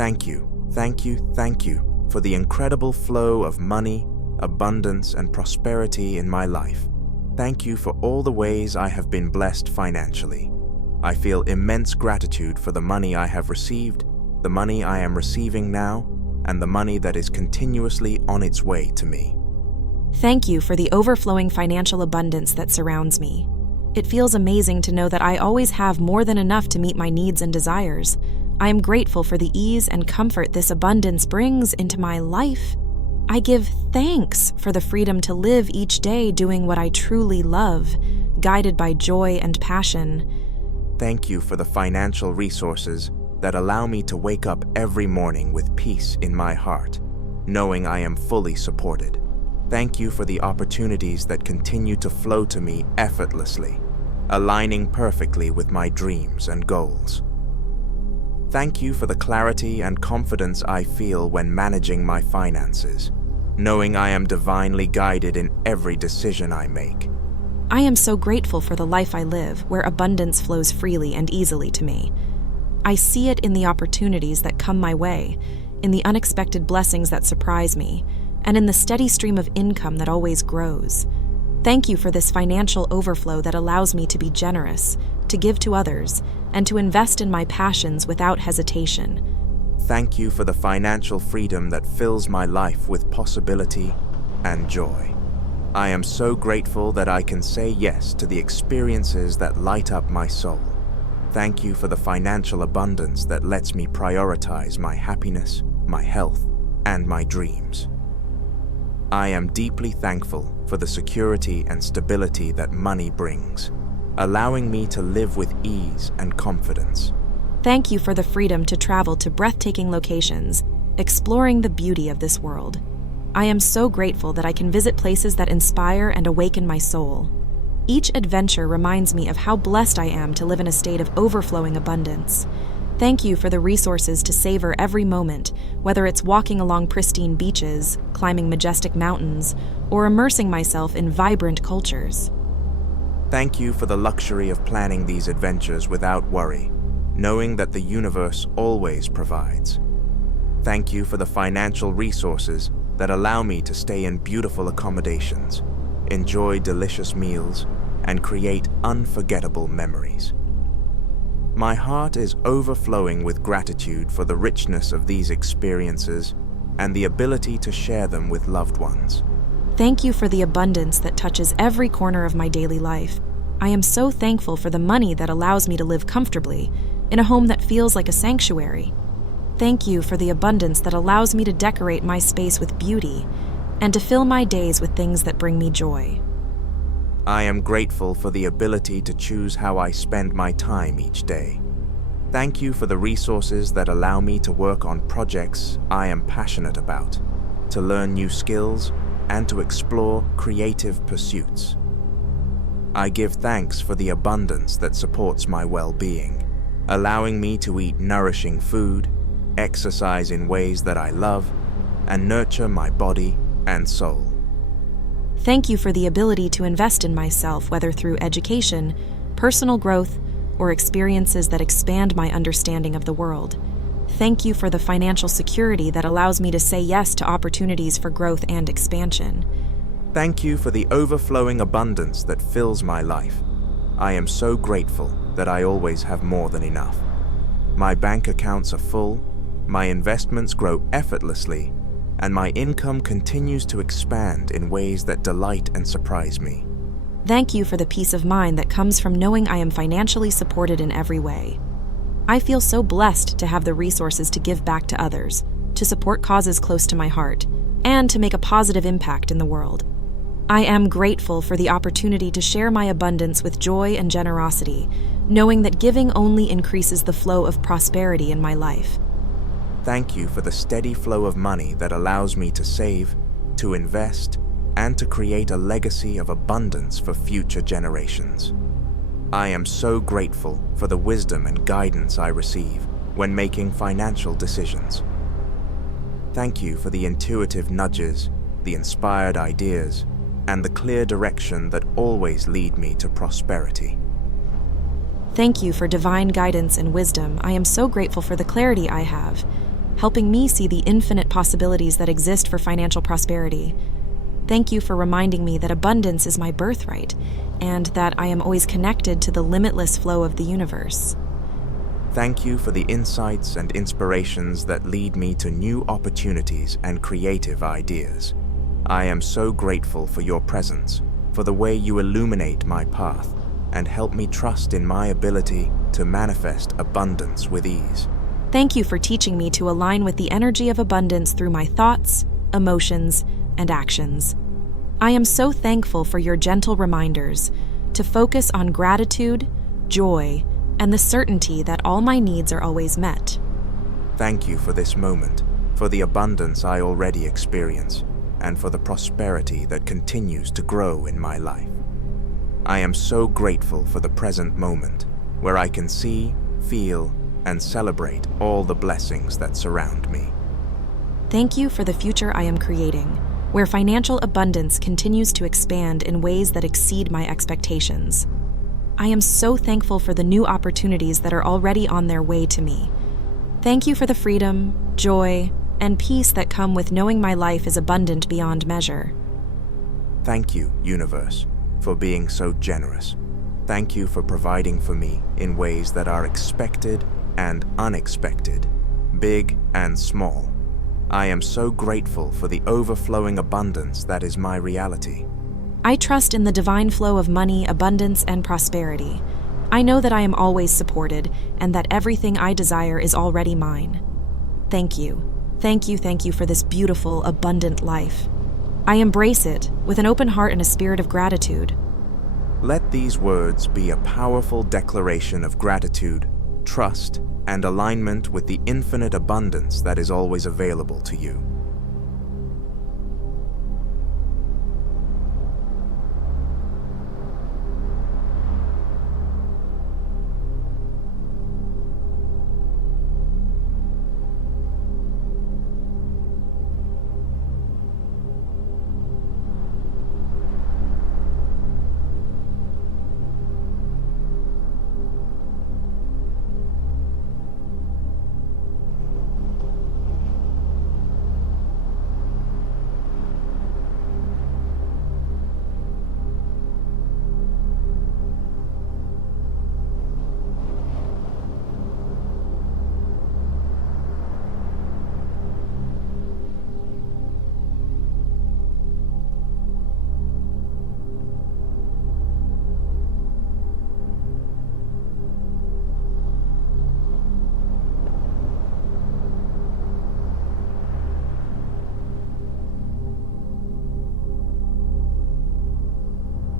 Thank you for the incredible flow of money, abundance, and prosperity in my life. Thank you for all the ways I have been blessed financially. I feel immense gratitude for the money I have received, the money I am receiving now, and the money that is continuously on its way to me. Thank you for the overflowing financial abundance that surrounds me. It feels amazing to know that I always have more than enough to meet my needs and desires. I am grateful for the ease and comfort this abundance brings into my life. I give thanks for the freedom to live each day doing what I truly love, guided by joy and passion. Thank you for the financial resources that allow me to wake up every morning with peace in my heart, knowing I am fully supported. Thank you for the opportunities that continue to flow to me effortlessly, aligning perfectly with my dreams and goals. Thank you for the clarity and confidence I feel when managing my finances, knowing I am divinely guided in every decision I make. I am so grateful for the life I live, where abundance flows freely and easily to me. I see it in the opportunities that come my way, in the unexpected blessings that surprise me, and in the steady stream of income that always grows. Thank you for this financial overflow that allows me to be generous, to give to others, and to invest in my passions without hesitation. Thank you for the financial freedom that fills my life with possibility and joy. I am so grateful that I can say yes to the experiences that light up my soul. Thank you for the financial abundance that lets me prioritize my happiness, my health, and my dreams. I am deeply thankful for the security and stability that money brings, allowing me to live with ease and confidence. Thank you for the freedom to travel to breathtaking locations, exploring the beauty of this world. I am so grateful that I can visit places that inspire and awaken my soul. Each adventure reminds me of how blessed I am to live in a state of overflowing abundance. Thank you for the resources to savor every moment, whether it's walking along pristine beaches, climbing majestic mountains, or immersing myself in vibrant cultures. Thank you for the luxury of planning these adventures without worry, knowing that the universe always provides. Thank you for the financial resources that allow me to stay in beautiful accommodations, enjoy delicious meals, and create unforgettable memories. My heart is overflowing with gratitude for the richness of these experiences and the ability to share them with loved ones. Thank you for the abundance that touches every corner of my daily life. I am so thankful for the money that allows me to live comfortably in a home that feels like a sanctuary. Thank you for the abundance that allows me to decorate my space with beauty and to fill my days with things that bring me joy. I am grateful for the ability to choose how I spend my time each day. Thank you for the resources that allow me to work on projects I am passionate about, to learn new skills, and to explore creative pursuits. I give thanks for the abundance that supports my well-being, allowing me to eat nourishing food, exercise in ways that I love, and nurture my body and soul. Thank you for the ability to invest in myself, whether through education, personal growth, or experiences that expand my understanding of the world. Thank you for the financial security that allows me to say yes to opportunities for growth and expansion. Thank you for the overflowing abundance that fills my life. I am so grateful that I always have more than enough. My bank accounts are full, my investments grow effortlessly, and my income continues to expand in ways that delight and surprise me. Thank you for the peace of mind that comes from knowing I am financially supported in every way. I feel so blessed to have the resources to give back to others, to support causes close to my heart, and to make a positive impact in the world. I am grateful for the opportunity to share my abundance with joy and generosity, knowing that giving only increases the flow of prosperity in my life. Thank you for the steady flow of money that allows me to save, to invest, and to create a legacy of abundance for future generations. I am so grateful for the wisdom and guidance I receive when making financial decisions. Thank you for the intuitive nudges, the inspired ideas, and the clear direction that always lead me to prosperity. Thank you for divine guidance and wisdom. I am so grateful for the clarity I have. helping me see the infinite possibilities that exist for financial prosperity. Thank you for reminding me that abundance is my birthright and that I am always connected to the limitless flow of the universe. Thank you for the insights and inspirations that lead me to new opportunities and creative ideas. I am so grateful for your presence, for the way you illuminate my path and help me trust in my ability to manifest abundance with ease. Thank you for teaching me to align with the energy of abundance through my thoughts, emotions, and actions. I am so thankful for your gentle reminders to focus on gratitude, joy, and the certainty that all my needs are always met. Thank you for this moment, for the abundance I already experience, and for the prosperity that continues to grow in my life. I am so grateful for the present moment, where I can see, feel, and celebrate all the blessings that surround me. Thank you for the future I am creating, where financial abundance continues to expand in ways that exceed my expectations. I am so thankful for the new opportunities that are already on their way to me. Thank you for the freedom, joy, and peace that come with knowing my life is abundant beyond measure. Thank you, universe, for being so generous. Thank you for providing for me in ways that are expected and unexpected, big and small. I am so grateful for the overflowing abundance that is my reality. I trust in the divine flow of money, abundance, and prosperity. I know that I am always supported and that everything I desire is already mine. Thank you. Thank you for this beautiful, abundant life. I embrace it with an open heart and a spirit of gratitude. Let these words be a powerful declaration of gratitude, trust, and alignment with the infinite abundance that is always available to you.